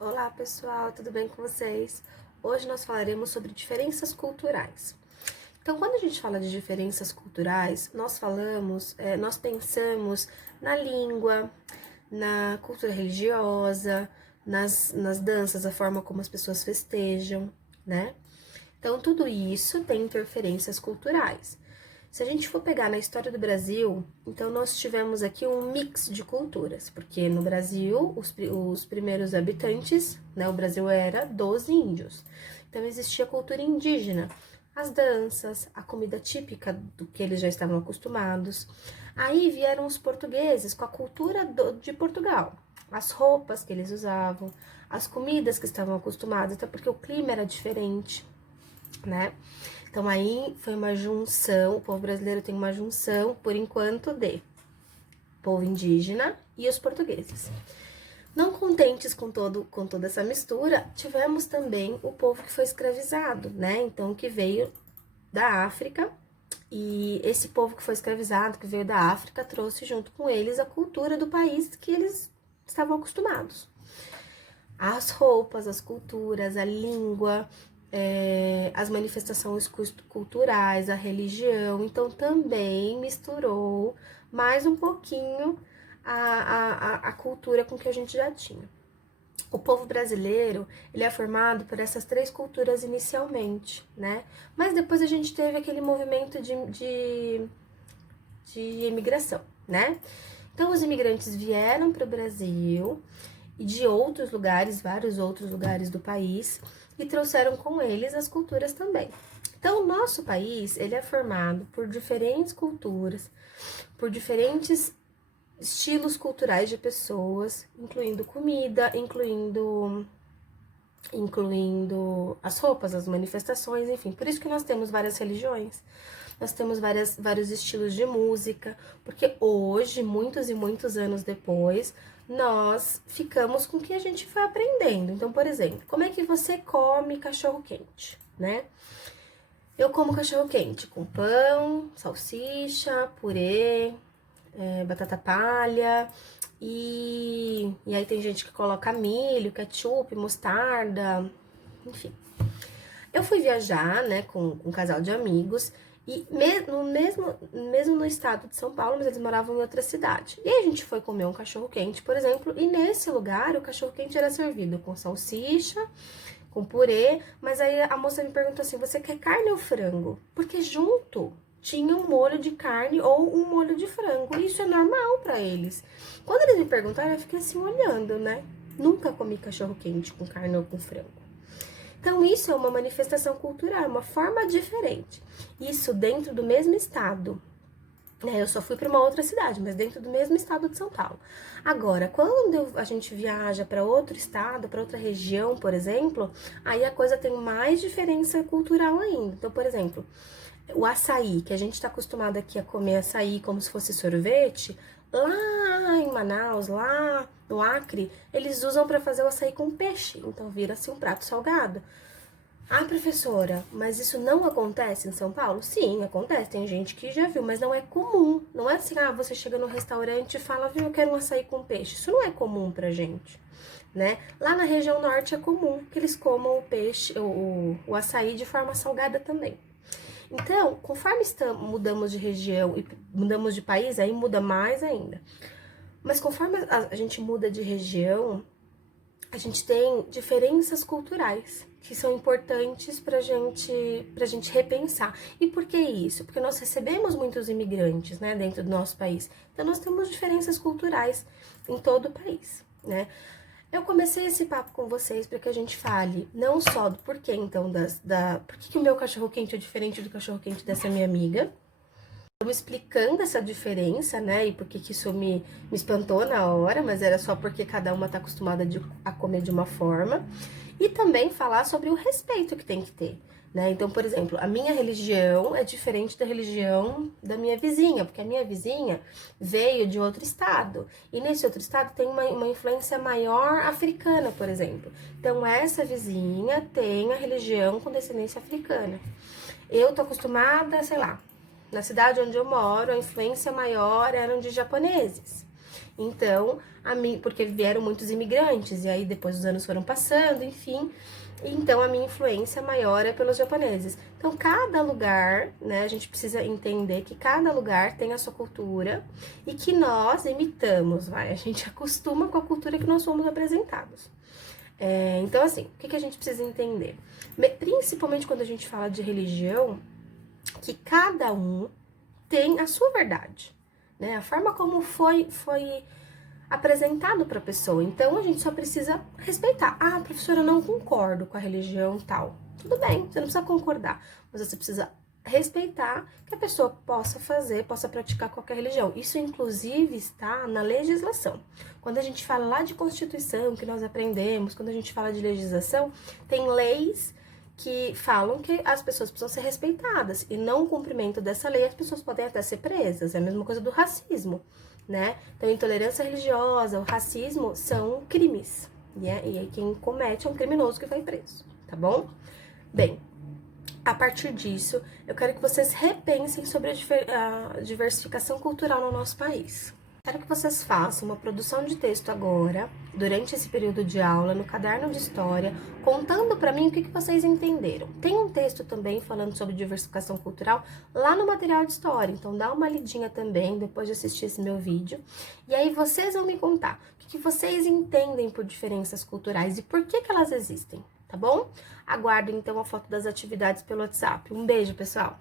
Olá pessoal, tudo bem com vocês? Hoje nós falaremos sobre diferenças culturais. Então, quando a gente fala de diferenças culturais, nós pensamos na língua, na cultura religiosa, nas danças, a forma como as pessoas festejam, né? Então, tudo isso tem interferências culturais. Se a gente for pegar na história do Brasil, então nós tivemos aqui um mix de culturas, porque no Brasil, os primeiros habitantes, né, o Brasil era dos índios. Então existia a cultura indígena, as danças, a comida típica do que eles já estavam acostumados. Aí vieram os portugueses com a cultura de Portugal, as roupas que eles usavam, as comidas que estavam acostumados, até porque o clima era diferente, né? Então aí foi uma junção, o povo brasileiro tem uma junção, por enquanto, de povo indígena e os portugueses. Não contentes com toda essa mistura, tivemos também o povo que foi escravizado, né? Então, que veio da África, e esse povo que foi escravizado, que veio da África, trouxe junto com eles a cultura do país que eles estavam acostumados. As roupas, as culturas, a língua, as manifestações culturais, a religião, então também misturou mais um pouquinho a cultura com que a gente já tinha. O povo brasileiro, ele é formado por essas três culturas inicialmente, né? Mas depois a gente teve aquele movimento de imigração, né? Então, os imigrantes vieram para o Brasil e de outros lugares, vários outros lugares do país, e trouxeram com eles as culturas também. Então, o nosso país, ele é formado por diferentes culturas, por diferentes estilos culturais de pessoas, incluindo comida, incluindo as roupas, as manifestações, enfim. Por isso que nós temos várias religiões, nós temos vários estilos de música, porque hoje, muitos e muitos anos depois, nós ficamos com o que a gente foi aprendendo. Então, por exemplo, como é que você come cachorro quente, né? Eu como cachorro quente com pão, salsicha, purê, batata palha, e aí tem gente que coloca milho, ketchup, mostarda, enfim. Eu fui viajar, né, com um casal de amigos, e mesmo no estado de São Paulo, mas eles moravam em outra cidade. E aí a gente foi comer um cachorro-quente, por exemplo, e nesse lugar o cachorro-quente era servido com salsicha, com purê, mas aí a moça me perguntou assim, você quer carne ou frango? Porque junto tinha um molho de carne ou um molho de frango, e isso é normal pra eles. Quando eles me perguntaram, eu fiquei assim olhando, né? Nunca comi cachorro-quente com carne ou com frango. Então, isso é uma manifestação cultural, uma forma diferente. Isso dentro do mesmo estado. Eu só fui para uma outra cidade, mas dentro do mesmo estado de São Paulo. Agora, quando a gente viaja para outro estado, para outra região, por exemplo, aí a coisa tem mais diferença cultural ainda. Então, por exemplo, o açaí, que a gente está acostumado aqui a comer açaí como se fosse sorvete, lá em Manaus, lá no Acre, eles usam para fazer o açaí com peixe, então vira-se um prato salgado. Ah, professora, mas isso não acontece em São Paulo? Sim, acontece, tem gente que já viu, mas não é comum. Não é assim, você chega no restaurante e fala, viu, eu quero um açaí com peixe. Isso não é comum pra gente, né? Lá na região norte é comum que eles comam o peixe, o açaí de forma salgada também. Então, conforme mudamos de região e mudamos de país, aí muda mais ainda. Mas conforme a gente muda de região, a gente tem diferenças culturais que são importantes pra gente repensar. E por que isso? Porque nós recebemos muitos imigrantes, né, dentro do nosso país. Então, nós temos diferenças culturais em todo o país, né? Eu comecei esse papo com vocês para que a gente fale não só do porquê, então, por que o meu cachorro-quente é diferente do cachorro-quente dessa minha amiga. Estamos explicando essa diferença, né, e por que isso me espantou na hora, mas era só porque cada uma tá acostumada a comer de uma forma. E também falar sobre o respeito que tem que ter, né? Então, por exemplo, a minha religião é diferente da religião da minha vizinha, porque a minha vizinha veio de outro estado, e nesse outro estado tem uma influência maior africana, por exemplo. Então, essa vizinha tem a religião com descendência africana. Eu tô acostumada, sei lá, na cidade onde eu moro, a influência maior eram de japoneses. Então, porque vieram muitos imigrantes, e aí depois os anos foram passando, enfim. Então, a minha influência maior é pelos japoneses. Então, cada lugar, né, a gente precisa entender que cada lugar tem a sua cultura e que nós imitamos, vai, a gente acostuma com a cultura que nós somos representados. Então, assim, o que a gente precisa entender? Principalmente quando a gente fala de religião, que cada um tem a sua verdade, né? A forma como foi apresentado para a pessoa. Então a gente só precisa respeitar. Ah, professora, eu não concordo com a religião tal. Tudo bem, você não precisa concordar, mas você precisa respeitar que a pessoa possa praticar qualquer religião. Isso, inclusive, está na legislação. Quando a gente fala lá de Constituição, que nós aprendemos, quando a gente fala de legislação, tem leis que falam que as pessoas precisam ser respeitadas. E não o cumprimento dessa lei, as pessoas podem até ser presas. É a mesma coisa do racismo, né? Então, a intolerância religiosa, o racismo são crimes. Né? E aí, quem comete é um criminoso que vai preso, tá bom? Bem, a partir disso, eu quero que vocês repensem sobre a diversificação cultural no nosso país. Quero que vocês façam uma produção de texto agora, durante esse período de aula, no caderno de história, contando para mim o que vocês entenderam. Tem um texto também falando sobre diversificação cultural lá no material de história, então dá uma lidinha também depois de assistir esse meu vídeo. E aí vocês vão me contar o que vocês entendem por diferenças culturais e por que elas existem, tá bom? Aguardo então a foto das atividades pelo WhatsApp. Um beijo, pessoal!